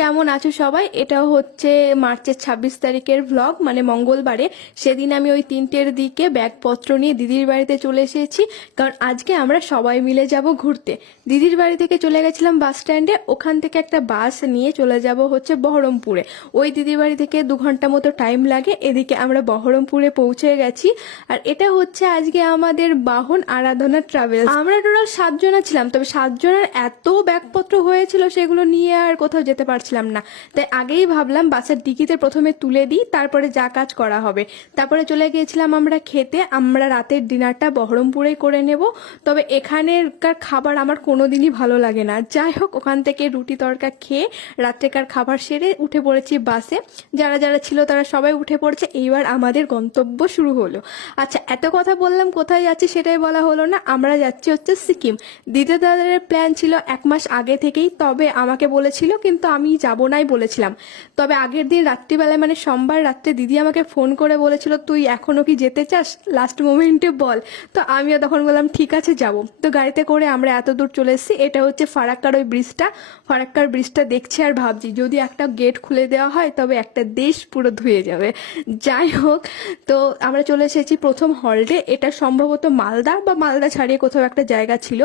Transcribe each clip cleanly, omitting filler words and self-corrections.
কেমন আছো সবাই? এটা হচ্ছে মার্চের 26 তারিখের ব্লগ, মানে মঙ্গলবারে। সেদিন আমি ওই 3টের দিকে ব্যাগপত্র নিয়ে দিদির বাড়িতে চলে এসেছি, কারণ আজকে আমরা সবাই মিলে যাব ঘুরতে। দিদির বাড়ি থেকে চলে গেছিলাম বাস স্ট্যান্ডে, ওখান থেকে একটা বাস নিয়ে চলে যাব হচ্ছে বহরমপুরে। ওই দিদির বাড়ি থেকে 2 ঘন্টা মতো টাইম লাগে। এদিকে আমরা বহরমপুরে পৌঁছে গেছি। আর এটা হচ্ছে আজকে আমাদের বাহন আরাধনা ট্রাভেলস। আমরা টোটাল 7 জনা ছিলাম, তবে 7 জনের এত ব্যাগপত্র হয়েছিল সেগুলো নিয়ে আর কোথাও যেতে পারছিলাম না। তাই আগেই ভাবলাম বাসের ডিকিতে প্রথমে তুলে দিই, তারপরে যা কাজ করা হবে। তারপরে চলে গিয়েছিলাম আমরা খেতে। আমরা রাতের ডিনারটা বহরমপুরেই করে নেব। তবে এখানেরকার খাবার আমার কোনোদিনই ভালো লাগে না। যাই হোক, ওখান থেকে রুটি তড়কা খেয়ে রাত্রেকার খাবার সেরে উঠে পড়েছি বাসে। যারা যারা ছিল তারা সবাই উঠে পড়েছে। এইবার আমাদের গন্তব্য শুরু হলো। আচ্ছা, এত কথা বললাম, কোথায় যাচ্ছি সেটাই বলা হলো না। আমরা যাচ্ছি হচ্ছে সিকিম। দিদি দাদার প্ল্যান ছিল 1 মাস আগে থেকেই, তবে আমাকে বলেছিল, কিন্তু আমি যাব নাই বলেছিলাম। তবে আগের দিন রাত্রিবেলায়, মানে সোমবার রাত্রে, দিদি আমাকে ফোন করে বলেছিল, তুই এখনো কি যেতে চাস, লাস্ট মোমেন্টে বল। তো আমিও তখন বললাম ঠিক আছে যাব। তো গাড়িতে করে আমরা এত দূর চলে এসেছি। এটা হচ্ছে ফারাক্কার ওই ব্রিজটা। ফারাক্কার ব্রিজটা দেখছি আর ভাবছি, যদি একটা গেট খুলে দেওয়া হয় তবে একটা দেশ পুরো ধুয়ে যাবে। যাই হোক, তো আমরা চলে এসেছি প্রথম হল্টে। এটা সম্ভবত মালদা বা মালদা ছাড়িয়ে কোথাও একটা জায়গা ছিল।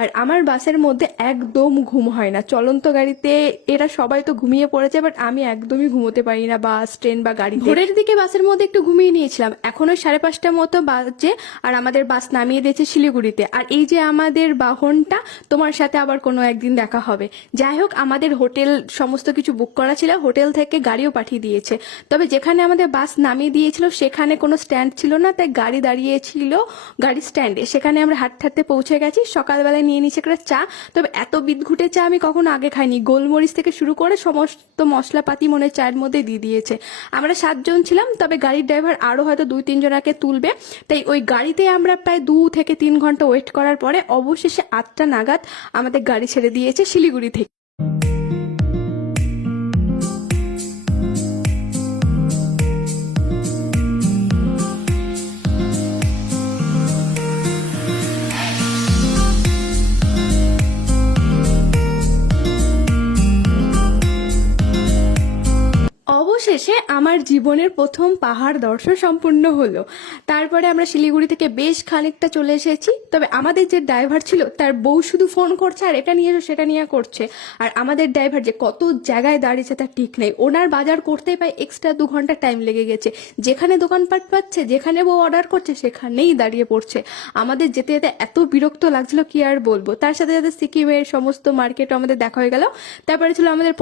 আর আমার বাসের মধ্যে একদম ঘুম হয় না। চলন্ত গাড়িতে এরা সবাই তো ঘুমিয়ে পড়েছে, বাট আমি একদমই ঘুমোতে পারি না বাস, ট্রেন বা গাড়ি। ভোরের দিকে বাসের মধ্যে একটু ঘুমিয়ে নিয়েছিলাম। এখন ওই 5:30টার মতো বাজে, আর আমাদের বাস নামিয়ে দিয়েছে শিলিগুড়িতে। আর এই যে আমাদের বাহনটা, তোমার সাথে আবার কোনো একদিন দেখা হবে। যাই হোক, আমাদের হোটেল সমস্ত কিছু বুক করা ছিল, হোটেল থেকে গাড়িও পাঠিয়ে দিয়েছে। তবে যেখানে আমাদের বাস নামিয়ে দিয়েছিল সেখানে কোনো স্ট্যান্ড ছিল না, তাই গাড়ি দাঁড়িয়েছিল গাড়ি স্ট্যান্ডে। সেখানে আমরা হাঁটতে হাঁটতে পৌঁছে গেছি। সকালবেলায় নিয়ে নিয়েছি একটা চা। তবে এত বিদঘুটে চা আমি কখনো আগে খাইনি। গোলমরিচ থেকে শুরু করে সমস্ত মশলাপাতি মনে হয় চায়ের মধ্যে দিয়ে দিয়েছে। আমরা 7 জন ছিলাম, তবে গাড়ির ড্রাইভার আরো হয়তো 2-3 জনাকে তুলবে। তাই ওই গাড়িতে আমরা প্রায় 2 থেকে 3 ঘন্টা ওয়েট করার পরে অবশেষে 8টা নাগাদ আমাদের গাড়ি ছেড়ে দিয়েছে শিলিগুড়ি থেকে। অবশেষে আমার জীবনের প্রথম পাহাড় দর্শন সম্পূর্ণ হলো। তারপরে আমরা শিলিগুড়ি থেকে বেশ খানিকটা চলে এসেছি। তবে আমাদের যে ড্রাইভার ছিল তার বউ শুধু ফোন করছে আর এটা নিয়ে এসো সেটা নিয়ে করছে। আর আমাদের ড্রাইভার যে কত জায়গায় দাঁড়িয়েছে তার ঠিক নেই। ওনার বাজার করতেই প্রায় এক্সট্রা 2 ঘন্টা টাইম লেগে গেছে। যেখানে দোকানপাট পাচ্ছে, যেখানে বউ অর্ডার করছে, সেখানেই দাঁড়িয়ে পড়ছে। আমাদের যেতে যেতে এত বিরক্ত লাগছিল কি আর বলবো। তার সাথে সাথে সিকিমের সমস্ত মার্কেটও আমাদের দেখা হয়ে গেল। তারপরে ছিল আমাদের